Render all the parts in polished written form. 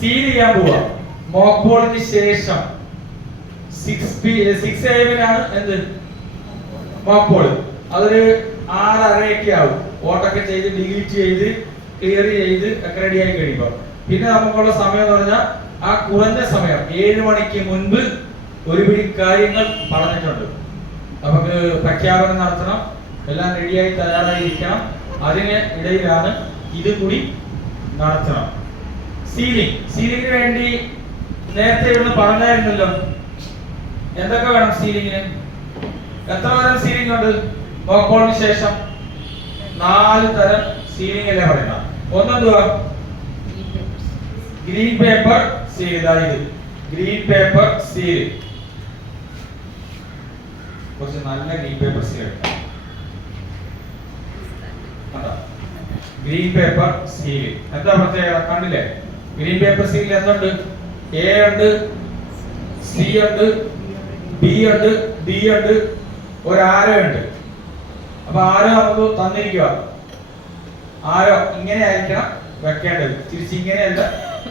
Seal ചെയ്യാൻ പോവാ. Mock പോളിന് ശേഷം 6 AM എന്ത് മോക്ക് പോൾ. അതൊരു 6:30 ആവും. വോട്ടൊക്കെ ചെയ്ത് ഡിലീറ്റ് ചെയ്ത് ക്ലിയർ ചെയ്ത് ഒക്കെ റെഡിയായി കഴിയുമ്പോൾ പിന്നെ നമുക്കുള്ള സമയം എന്ന് പറഞ്ഞാൽ ആ കുറഞ്ഞ സമയം 7 മണിക്ക് മുൻപ് ഒരുപിടി കാര്യങ്ങൾ പറഞ്ഞിട്ടുണ്ട്. നമുക്ക് പ്രഖ്യാപനം നടത്തണം, എല്ലാം റെഡിയായി തയ്യാറായിരിക്കണം. അതിന് ഇടയിലാണ് ഇത് കൂടി നടത്തണം. സീലിംഗിന് വേണ്ടി നേരത്തെ ഇവിടുന്ന് പറഞ്ഞായിരുന്നല്ലോ എന്തൊക്കെ വേണം സീലിംഗിന്. എത്ര തരം സീലിംഗ് ഉണ്ട്? മോക്ക് പോളിന് ശേഷം 4 തരം സീലിംഗ് അല്ലേ പറയുന്ന. ഒന്നെന്തുവാ? Green paper seal. ഇതായത് ഗ്രീൻ പേപ്പർ സീൽ. കുറച്ച് നല്ല ഗ്രീൻ പേപ്പർ സീൽ എടുക്കാം. ഗ്രീൻ പേപ്പർ സീൽ എന്താ പ്രത്യേകത കണ്ടില്ലേ? ഗ്രീൻ പേപ്പർ സീൽ എന്തുണ്ട്? എ ഉണ്ട്, സി ഉണ്ട്, ബി ഉണ്ട്, ഡി ഉണ്ട്, ഒരു ആരോ ഉണ്ട്. അപ്പൊ ആരോ നമുക്ക് തന്നിരിക്കുക. ആരോ ഇങ്ങനെ ആയിരിക്കണം വെക്കേണ്ടത്, തിരിച്ചിങ്ങനെയല്ല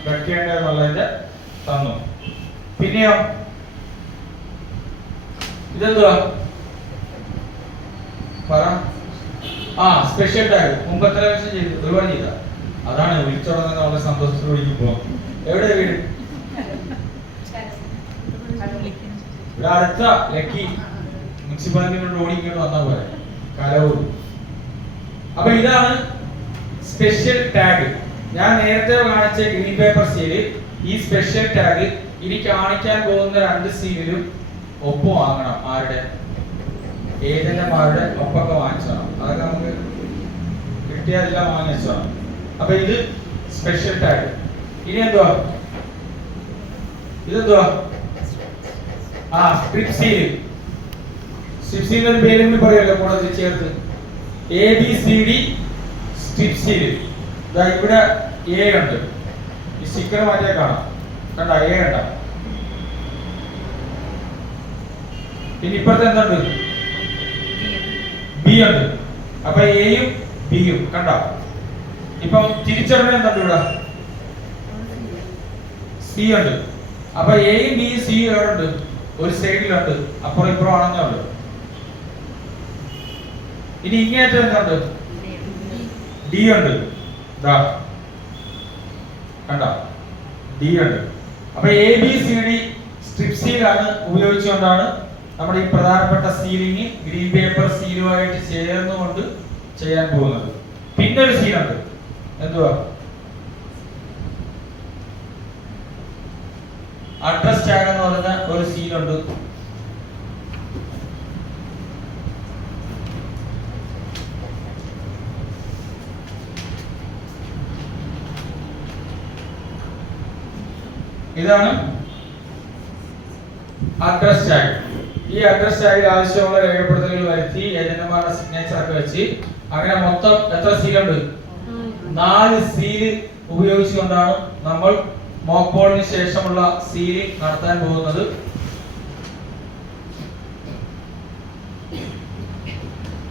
വെക്കേണ്ടത് എന്നുള്ളതിന്റെ തന്നു. പിന്നെയോ ഇതെന്തുവാ പറ? Special tag. മുമ്പ് എത്ര വർഷം ചെയ്തു? ഒരുപാട് ചെയ്ത. അതാണ് വിളിച്ചുടങ്ങുന്ന വളരെ സന്തോഷത്തോടെ പോ. എവിടെ വീട്? ഇവിടെ അടുത്ത ലക്കി മുനിസിപ്പാലിറ്റിയുടെ ഓടിക്കൊണ്ട് വന്നാൽ പോലെ കലവൂർ. അപ്പൊ ഇതാണ് സ്പെഷ്യൽ ടാഗ്. ഞാൻ നേരത്തെ കാണിച്ച ഗ്രീൻ പേപ്പർ സീല്, ഈ സ്പെഷ്യൽ ടാഗ് ഇനി കാണിക്കാൻ പോകുന്ന 2 സീലിലും ഒപ്പ് വാങ്ങണം. ആരുടെ? ഏജന്റുമാരുടെ ഒപ്പൊക്കെ വാങ്ങിച്ചോണം. അതൊക്കെ നമുക്ക് കിട്ടിയതെല്ലാം വാങ്ങി വെച്ചോണം. അപ്പൊ ഇത് സ്പെഷ്യൽ ടാഗ്. ഇനി എന്തുവാ? ഇതെന്തുവാ? Strip seal. സ്ട്രിപ്പ് സീലിന്റെ പേര് കൂടി പറയുമല്ലോ കൂടെ ചേർത്ത്. ABCD strip seal. ഇവിടെ എ ഉണ്ട്. ഈ സ്റ്റിക്കർ മാറ്റിയാൽ കാണാം. കണ്ട എ കണ്ട. പിന്നെ ഇപ്പുറത്തെ എന്തുണ്ട്? ബി ഉണ്ട്. അപ്പൊ എയും ബിയും കണ്ട. ഇപ്പം തിരിച്ചറിഞ്ഞ എന്തുണ്ട്? ഇവിടെ സി ഉണ്ട്. അപ്പൊ എയും ബിയും സി ഉണ്ട്, ഒരു സൈഡിലുണ്ട്, അപ്പുറം ഇപ്പുറം ആണെന്നേ ഉള്ളു. ഇനി ഇങ്ങേറ്റം എന്തുണ്ട്? ഡി ഉണ്ട്. കണ്ട ഡി ഉണ്ട്. അപ്പൊ ABCD സ്ട്രിപ്പ് സീലാണ് ഉപയോഗിച്ചുകൊണ്ടാണ് നമ്മുടെ ഈ പ്രധാനപ്പെട്ട സീലിംഗ് ഗ്രീൻ പേപ്പർ സീലുമായിട്ട് ചേർന്നുകൊണ്ട് ചെയ്യാൻ പോകുന്നത്. പിന്നെ ഒരു സീലുണ്ട്. എന്തുവാ? അഡ്രസ് ടാഗ് എന്ന് പറയുന്ന ഒരു സീലുണ്ട്. ഇതാണ് അഡ്രസ് ടാഗ്. ഈ അഡ്രസ് ടാഗിൽ ആവശ്യമുള്ള രേഖപ്പെടുത്തലുകൾ വരുത്തി ഏജന്റുമാരുടെ സിഗ്നേച്ചർ ഒക്കെ വെച്ച് അങ്ങനെ മൊത്തം എത്ര സീലുണ്ട്? 4 സീല് ഉപയോഗിച്ചുകൊണ്ടാണ് നമ്മൾ മോക്ക് പോളിന് ശേഷമുള്ള സീലിംഗ് നടത്താൻ പോകുന്നത്.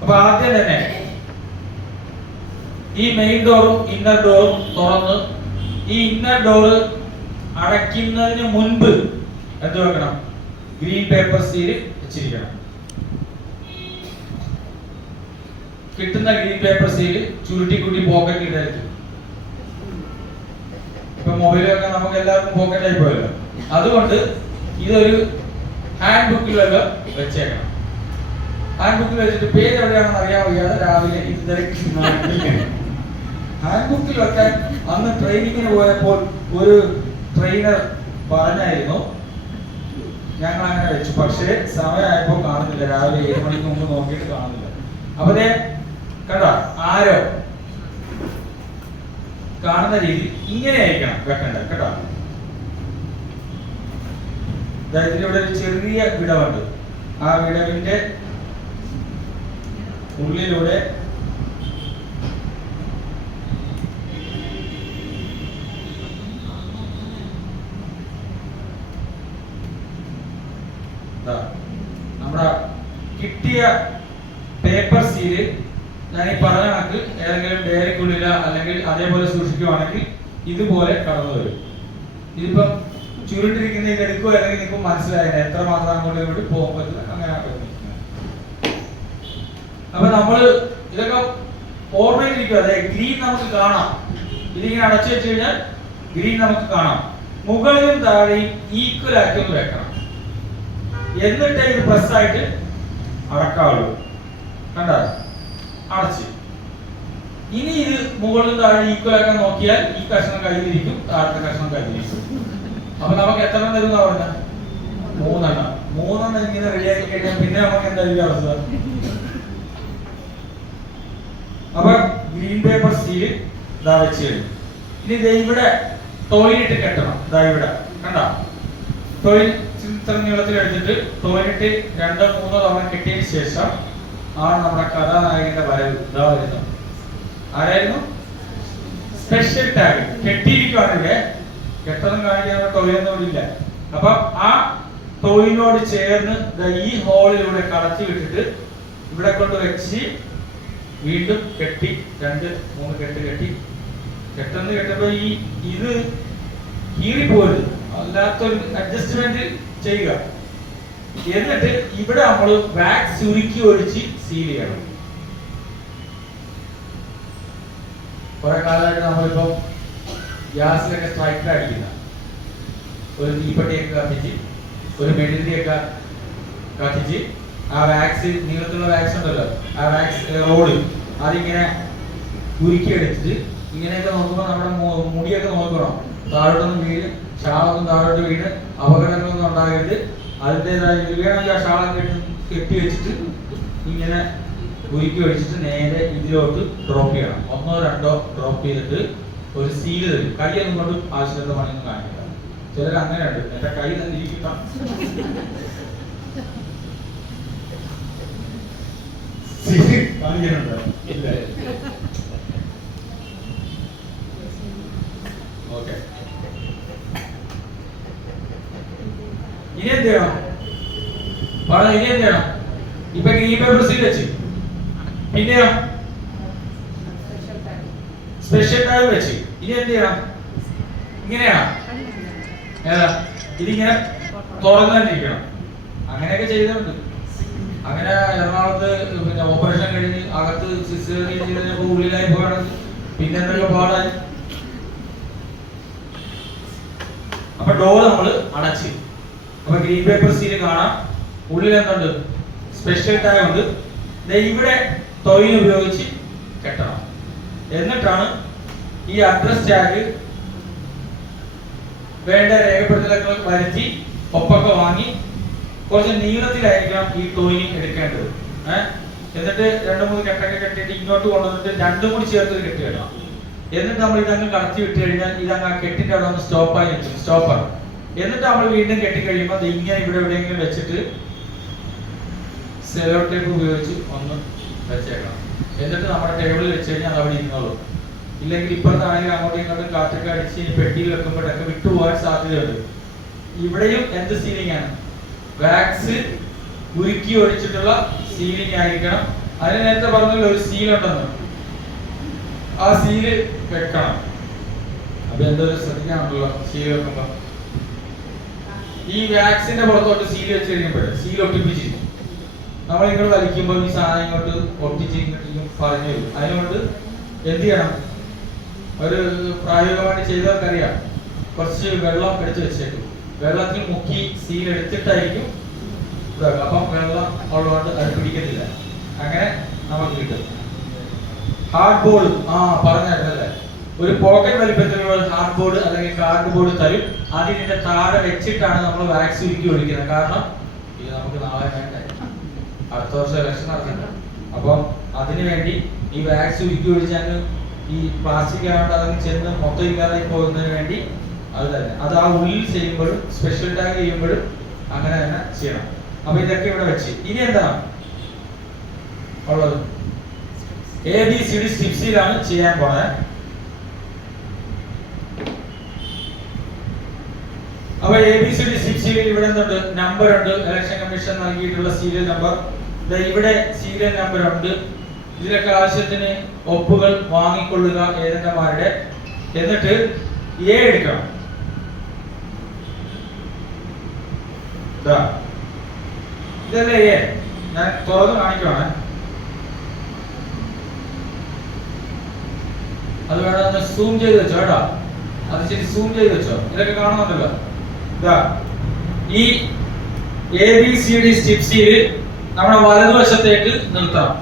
അപ്പൊ ആദ്യം തന്നെ ഈ മെയിൻ ഡോറും ഇന്നർ ഡോറും തുറന്ന് ഈ ഇന്നർ ഡോറ് അടയ്ക്കുന്നതിന് മുൻപ് എന്ത് വെക്കണം? ഗ്രീൻ പേപ്പർ സീൽ വെച്ചിരിക്കണം. കിട്ടുന്ന ഗ്രീൻ പേപ്പർ സീല് ചുരുട്ടിക്കുട്ടി പോക്കറ്റിൽ ഇടരുത്. ഇപ്പൊ മൊബൈലൊക്കെ നമുക്ക് എല്ലാവർക്കും പോക്കറ്റായി പോയല്ലോ. അതുകൊണ്ട് ഇതൊരു ഹാൻഡ് ബുക്കിലൊക്കെ വെച്ചേക്കണം. ഹാൻഡ് ബുക്കിൽ വെച്ചിട്ട് പേര് എവിടെയാണെന്ന് അറിയാൻ വയ്യാതെ രാവിലെ ഹാൻഡ് ബുക്കിൽ വെക്കാൻ അന്ന് ട്രെയിനിങ്ങിന് പോയപ്പോൾ ഒരു ട്രെയിനർ പറഞ്ഞായിരുന്നു, ഞങ്ങൾ അങ്ങനെ വെച്ചു. പക്ഷേ സമയമായപ്പോൾ കാണുന്നില്ല. രാവിലെ 7 മണിക്ക് മുമ്പ് നോക്കിയിട്ട് കാണുന്നില്ല. അപ്പൊ കണ്ട ആരോ കാണുന്ന രീതി ഇങ്ങനെ ആയിരിക്കണം വെക്കേണ്ടത് കേട്ടോ. അതായത് ഇവിടെ ഒരു ചെറിയ വിടവുണ്ട്. ആ വിടവിന്റെ ഉള്ളിലൂടെ നമ്മുടെ കിട്ടിയ പേപ്പർ സീല് ഞാൻ ഈ പറഞ്ഞ കണക്ക് ഏതെങ്കിലും ഡയറിക്കുള്ളില അല്ലെങ്കിൽ അതേപോലെ സൂക്ഷിക്കുവാണെങ്കിൽ ഇതുപോലെ കടന്നു വരും. ഇതിപ്പം ചുരുണ്ടിരിക്കുന്ന ഇത് എടുക്കുക അല്ലെങ്കിൽ നിങ്ങൾക്ക് മനസ്സിലായ എത്ര മാത്രം അങ്ങോട്ട് ഇവിടെ പോകാൻ പറ്റില്ല അങ്ങനെ. അപ്പൊ നമ്മള് ഇതൊക്കെ ഓർമ്മയിലിരിക്കുക. അതായത് ഗ്രീൻ നമുക്ക് കാണാം, ഇതിങ്ങനെ അടച്ചു വെച്ച് കഴിഞ്ഞാൽ ഗ്രീൻ നമുക്ക് കാണാം. മുകളിലും താഴെയും ഈക്വൽ ആക്കി ഒന്ന് വെക്കണം, എന്നിട്ട് ഇത് പ്രസ് ആയിട്ട് അടക്കാവുള്ളൂ. കണ്ടോ? അടച്ച്. ഇനി ഇത് മുകളിലും താഴെ ഈക്വൽ ആക്കാൻ നോക്കിയാൽ ഈ കഷ്ണം കയ്യിലിരിക്കും, താഴത്തെ കഷ്ണം കയ്യിലിരിക്കും. അപ്പൊ നമുക്ക് എത്ര എണ്ണം തരുന്ന പറഞ്ഞ? 3 എണ്ണം. 3 എണ്ണം ഇങ്ങനെ റെഡിയാക്കി കഴിഞ്ഞാൽ പിന്നെ നമുക്ക് എന്തായിരിക്കും അവസ്ഥ? അപ്പൊ ഗ്രീൻ പേപ്പർ സീല് ഇതാ വെച്ച് കഴിഞ്ഞു. ഇനി ദേ ഇവിടെ ടോയ്ലറ്റ് കെട്ടണം. ഇതാ ഇവിടെ കണ്ടോ? ടോയ്ലറ്റ് ഇത്ര നീളത്തിൽ എടുത്തിട്ട് ടോയ്ലറ്റ് 2-3 തവണ കെട്ടിയതിന് ശേഷം ആണ് നമ്മുടെ കഥാനായകന്റെ വരവ്. ഇതാ വരുന്നത്. ആരായിരുന്നു? സ്പെഷ്യൽ ടാഗ് കെട്ടിയിരിക്കുകയാണ്. ഇവിടെ കെട്ടണം കാണിക്കാൻ ടോയ്ലൊന്നും ഇല്ല. അപ്പൊ ആ ടോയിനോട് ചേർന്ന് ഈ ഹോളിലൂടെ കടത്തി വിട്ടിട്ട് ഇവിടെ കൊണ്ട് വെച്ച് വീണ്ടും കെട്ടി 2-3 കെട്ട് കെട്ടി കെട്ടുമ്പോ ഈ ഇത് കീറിപ്പോരുത്, അല്ലാത്തൊരു അഡ്ജസ്റ്റ്മെന്റ് ചെയ്യുക. എന്നിട്ട് ഇവിടെ നമ്മൾ വാക്സ് ഉരുക്കി ഒഴിച്ച് സീൽ ചെയ്യണം. കുറെ കാലമായിട്ട് നമ്മളിപ്പോ ഗ്യാസിലൊക്കെ സ്ട്രൈക്കർ അടിക്കുന്ന ഒരു തീപ്പെട്ടിയൊക്കെ കത്തിച്ച് ഒരു മെഴുതിയൊക്കെ കത്തിച്ച് ആ വാക്സ്, നീളത്തിലുള്ള വാക്സ് ഉണ്ടല്ലോ, ആ വാക്സ് റോഡ് അതിങ്ങനെ ഉരുക്കി എടുത്തിട്ട് ഇങ്ങനെയൊക്കെ നോക്കുമ്പോൾ നമ്മുടെ മുടിയൊക്കെ നോക്കണം, താഴോട്ടൊന്നും വീണ് ഷാളൊന്നും താഴോട്ട് വീണ് അപകടങ്ങളൊന്നും ഉണ്ടാകരുത്. അതിൻ്റെതായ വീണെങ്കിൽ ആ ഷാളൊക്കെ കെട്ടി വെച്ചിട്ട് ഇങ്ങനെ ഉരുക്കി വെച്ചിട്ട് നേരെ ഇതിലോട്ട് ഡ്രോപ്പ് ചെയ്യണം. 1-2 ഡ്രോപ്പ് ചെയ്തിട്ട് ഒരു സീല് തരും. കൈയൊന്നും കൊണ്ട് ആവശ്യമില്ല പണിയൊന്നും കാണിക്കില്ല. ചിലർ അങ്ങനെ ഉണ്ട്, എന്റെ കൈ തന്നെ ഇരിക്കണം. കാണിക്കുന്നുണ്ട് ഇല്ല? ഓക്കെ. ഇനി എന്ത് ചെയ്യണം? പറഞ്ഞു ഇനി എന്ത് ചെയ്യണം? ഇപ്പൊ ഗ്രീൻ പേപ്പർ സീൽ വെച്ച് പിന്നെയോ സ്പെഷ്യൽ ടാഗ് വെച്ച് ഇനി എന്ത് ചെയ്യണം? ഇങ്ങനെയാണോ? ഏതാ? ഇതിങ്ങനെ തുറന്നിരിക്കണം. അങ്ങനെയൊക്കെ ചെയ്തിട്ടുണ്ട്. അങ്ങനെ എറണാകുളത്ത് പിന്നെ ഓപ്പറേഷൻ കഴിഞ്ഞ് അകത്ത് സിസേറിയൻ ചെയ്തപ്പോ ഉള്ളിലായി പോയാണെങ്കിൽ പിന്നെ എന്തൊക്കെ പാടായി. അപ്പൊ ഡോർ നമ്മൾ അടച്ച്. അപ്പൊ ഗ്രീൻ പേപ്പർ സീൽ കാണാം. ഉള്ളിൽ എന്തുണ്ട്? സ്പെഷ്യൽ ടാഗ് ഉണ്ട്. ഇവിടെ തൊഴിൽ ഉപയോഗിച്ച് കെട്ടണം. എന്നിട്ടാണ് ഈ അഡ്രസ് ടാഗ് വേണ്ട രേഖപ്പെടുത്തലുകൾ വരുത്തി ഒപ്പൊക്കെ വാങ്ങി കുറച്ച് നീളത്തിലായിരിക്കണം ഈ ടോയിൻ എടുക്കേണ്ടത്. എന്നിട്ട് 2-3 കെട്ടൊക്കെ കെട്ടിയിട്ട് ഇങ്ങോട്ട് കൊണ്ടുവന്നിട്ട് 2 കൂടി ചേർത്ത് കെട്ടി ഇടണം. എന്നിട്ട് നമ്മൾ ഇതങ്ങ് കടത്തി വിട്ട് കഴിഞ്ഞാൽ ഇതങ്ങ് കെട്ടിന്റെ അവിടെ ഒന്ന് സ്റ്റോപ്പായി നിൽക്കും, സ്റ്റോപ്പർ. എന്നിട്ട് നമ്മൾ വീണ്ടും കെട്ടി കഴിയുമ്പോൾ ഇങ്ങനെ ഇവിടെ എവിടെയെങ്കിലും വെച്ചിട്ട് സെലോ ടേപ്പ് ഉപയോഗിച്ച് ഒന്ന് വെച്ചേക്കണം. എന്നിട്ട് നമ്മുടെ ടേബിളിൽ വെച്ച് കഴിഞ്ഞാൽ അത് അവിടെ ഇരുന്നോളൂ. ഇല്ലെങ്കിൽ ഇപ്പുറത്താണെങ്കിൽ അങ്ങോട്ടും ഇങ്ങോട്ടും കാറ്റൊക്കെ അടിച്ച് പെട്ടിയിൽ വെക്കുമ്പോഴൊക്കെ വിട്ടുപോകാൻ സാധ്യതയുണ്ട്. ഇവിടെയും എന്ത് സീലിംഗ് ആണ്? വാക്സ് ഉരുക്കി ഒഴിച്ചിട്ടുള്ള സീലിംഗ് ആയിരിക്കണം. അതിന് നേരത്തെ പറഞ്ഞല്ലോ ഒരു സീൽ ഉണ്ടെന്ന്, ആ സീല് വെക്കണം. അപ്പൊ എന്തൊരു ശ്രദ്ധിക്കാനുണ്ടല്ലോ സീൽ വെക്കുമ്പോ. ഈ വാക്സിന്റെ പുറത്തോട്ട് സീൽ വെച്ച് കഴിയുമ്പോൾ സീൽ ഒട്ടിപ്പിച്ചിരിക്കും. നമ്മൾ ഇങ്ങോട്ട് വലിക്കുമ്പോൾ ഈ സാധനം ഇങ്ങോട്ട് ഒട്ടിച്ചിരിക്കും പറഞ്ഞു വരും. അതിനോട് എന്ത് ചെയ്യണം? ഒരു പ്രായോഗികമായിട്ട് ചെയ്തവർക്കറിയാം, കുറച്ച് വെള്ളം എടുത്ത് വെച്ചേക്കും. വെള്ളത്തിൽ മുക്കി സീൽ എടുത്തിട്ടായിരിക്കും ഇതാക്കുക. അപ്പം വെള്ളം ഉള്ളതുകൊണ്ട് അത് പിടിക്കത്തില്ല. അങ്ങനെ നമുക്ക് കിട്ടും. ഹാർഡ് ബോർഡ് പറഞ്ഞല്ലേ, ഒരു പോക്കറ്റ് വലിപ്പത്തിലുള്ള ഹാർഡ് ബോർഡ് അല്ലെങ്കിൽ കാർഡ് ബോർഡ് തരും. അതിന്റെ താഴെ വെച്ചിട്ടാണ് നമ്മൾ വാക്സ് ഉരുക്കി ഒഴിക്കുന്നത്. കാരണം ഇത് നമുക്ക് നാളെ വേണ്ടേ, അടുത്ത വർഷം ഇലക്ഷൻ നടത്തണ്ട. അപ്പം അതിനു വേണ്ടി ഈ വാക്സ് ഉരുക്കി ഒഴിച്ചാൽ ഈ പ്ലാസ്റ്റിക് ആയതുകൊണ്ട് അതങ്ങ് ചെന്ന് മൊത്തം ഇല്ലാതെ പോകുന്നതിന് വേണ്ടി അത് തന്നെ. അത് ആ ഉള്ളിൽ ചെയ്യുമ്പോഴും സ്പെഷ്യൽ ടാഗ് ചെയ്യുമ്പോഴും അങ്ങനെ തന്നെ ചെയ്യണം. അപ്പൊ ഇതൊക്കെ ഇവിടെ വെച്ച് ഇനി എന്താണ് ഉള്ളത്? ABCD സ്റ്റിപ്സിലാണ് ചെയ്യാൻ പോണത്. അപ്പൊ ABCD സ്റ്റിപ്സിൽ ഇവിടെ എന്തുണ്ട്? നമ്പർ ഉണ്ട്. ഇലക്ഷൻ കമ്മീഷൻ നൽകിയിട്ടുള്ള സീരിയൽ നമ്പർ. ഇവിടെ സീരിയൽ നമ്പർ ഉണ്ട്. ഇതിലൊക്കെ ആവശ്യത്തിന് ഒപ്പുകൾ വാങ്ങിക്കൊള്ളുക ഏജന്റുമാരുടെ. എന്നിട്ട് A എടുക്കണം. ഇതല്ലേ എ? ഞാൻ തുറന്ന് കാണിക്കുവാണ്. അത് വേണം സൂം ചെയ്ത് വെച്ചോ കേട്ടോ. അത് ശരി, സൂം ചെയ്ത് വെച്ചോ. ഇതൊക്കെ കാണുന്നുണ്ടല്ലോ. ഈ ABCD സ്റ്റിപ്സിൽ നമ്മുടെ വലതുവശത്തേക്ക് നിർത്തണം.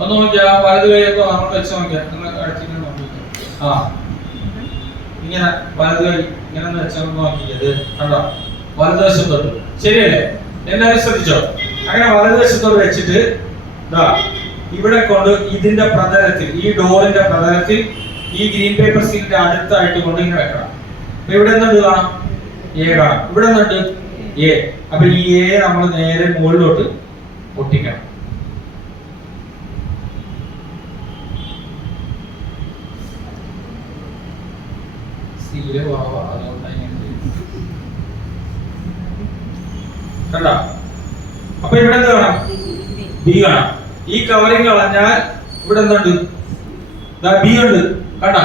ഒന്ന് നോക്കിയാ വലതു കൈയൊക്കെ നമ്മൾ വെച്ച് നോക്കിയാ നിങ്ങൾ അടച്ചിട്ട് നോക്കിയാ ഇങ്ങനെ വലതു കൈ ഇങ്ങനെ വെച്ചാൽ നോക്കിയത് കണ്ടോ, വലതുവശത്തോട്ട്. ശരിയല്ലേ? എല്ലാവരും ശ്രദ്ധിച്ചോ. അങ്ങനെ വലതുവശത്തോട്ട് വെച്ചിട്ട് ഇവിടെ കൊണ്ട് ഇതിന്റെ പ്രതലത്തിൽ, ഈ ഡോറിന്റെ പ്രതലത്തിൽ ഈ ഗ്രീൻ പേപ്പർ സീലിന്റെ അടുത്തായിട്ട് കൊണ്ട് ഇങ്ങനെ വെക്കണം. അപ്പൊ ഇവിടെ എന്തുണ്ട് കാണാം? എ കാണാം. ഇവിടെ എന്തുണ്ട്? എ. അപ്പൊ ഈ എ നമ്മൾ നേരെ മുകളിലോട്ട് ഒട്ടിക്കണം. കണ്ടോ? അപ്പൊ ഇവിടെ എന്ത് കാണാം? ബി കാണാം. ഈ കവറിങ് കളഞ്ഞാൽ ഇവിടെ എന്തുണ്ട്? ബി ഉണ്ട്. കണ്ടോ?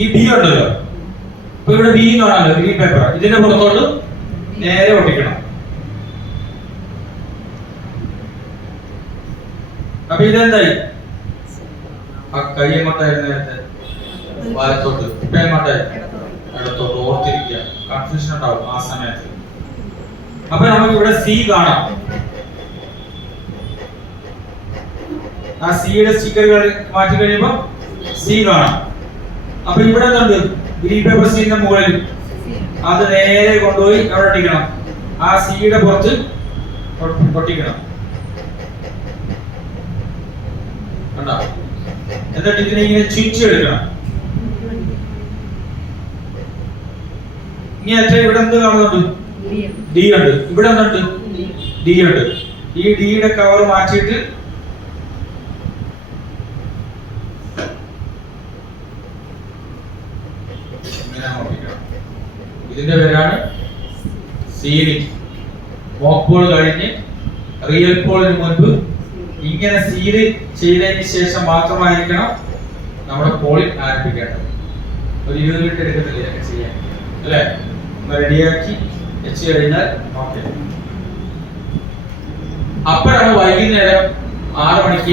ഈ ബി ഉണ്ടല്ലോ. അപ്പൊ ഇവിടെ ബി കാണാമല്ലോ, ഗ്രീൻ പേപ്പർ. ഇതിന്റെ പുറത്തോട്ട് നേരെ ഒട്ടിക്കണം. അപ്പൊ ഇതെന്തായി? ആ കൈ എങ്ങോട്ടായിരുന്നു നേരത്തെ? വലത്തോട്ട്. ഇപ്പൊ എങ്ങോട്ടായിരുന്നു? ഇടത്തോട്ട്. ഓർത്തിരിക്കുക, കൺഫ്യൂഷൻ ഉണ്ടാവും ആ സമയത്ത്. അപ്പൊ നമുക്ക് ഇവിടെ സി കാണാം. ആ സിയുടെ സ്റ്റിക്കറുകൾ മാറ്റി കഴിയുമ്പോ സി കാണാം. അപ്പൊ ഇവിടെ എന്തുണ്ട്? ഗ്രീൻ പേപ്പർ സീലിന്റെ മുകളിൽ അത് നേരെ കൊണ്ടുപോയി എവിടെ ഒട്ടിക്കണം? ആ സിയുടെ പുറത്ത് ഒട്ടിക്കണം. കണ്ടോ? എന്നിട്ട് ഇതിനെ ഇങ്ങനെ ചുറ്റിയെടുക്കണം. ഇനി അച്ഛൻ ഇവിടെ എന്ത് കാണുന്നുണ്ട്? ഡി ഉണ്ട്. ഇവിടെ എന്തുണ്ട്? ഡി ഉണ്ട്. ഈ ഡിയുടെ കവർ മാറ്റിയിട്ട് ഇതിന്റെ പേരാണ് സീലിംഗ്. മോക്ക് പോൾ കഴിഞ്ഞ് റിയൽ പോളിന് മുൻപ് ഇങ്ങനെ സീല് ചെയ്തതിന് ശേഷം മാത്രമായിരിക്കണം നമ്മുടെ പോളിംഗ് ആരംഭിക്കേണ്ടത്. ഒരു 20 മിനിറ്റ് എടുക്കത്തില്ല ഇതൊക്കെ ചെയ്യാൻ, അല്ലേ? റെഡിയാക്കി വെച്ച് കഴിഞ്ഞാൽ ഓക്കെ. അപ്പോഴാണ് വൈകുന്നേരം 6 മണിക്ക്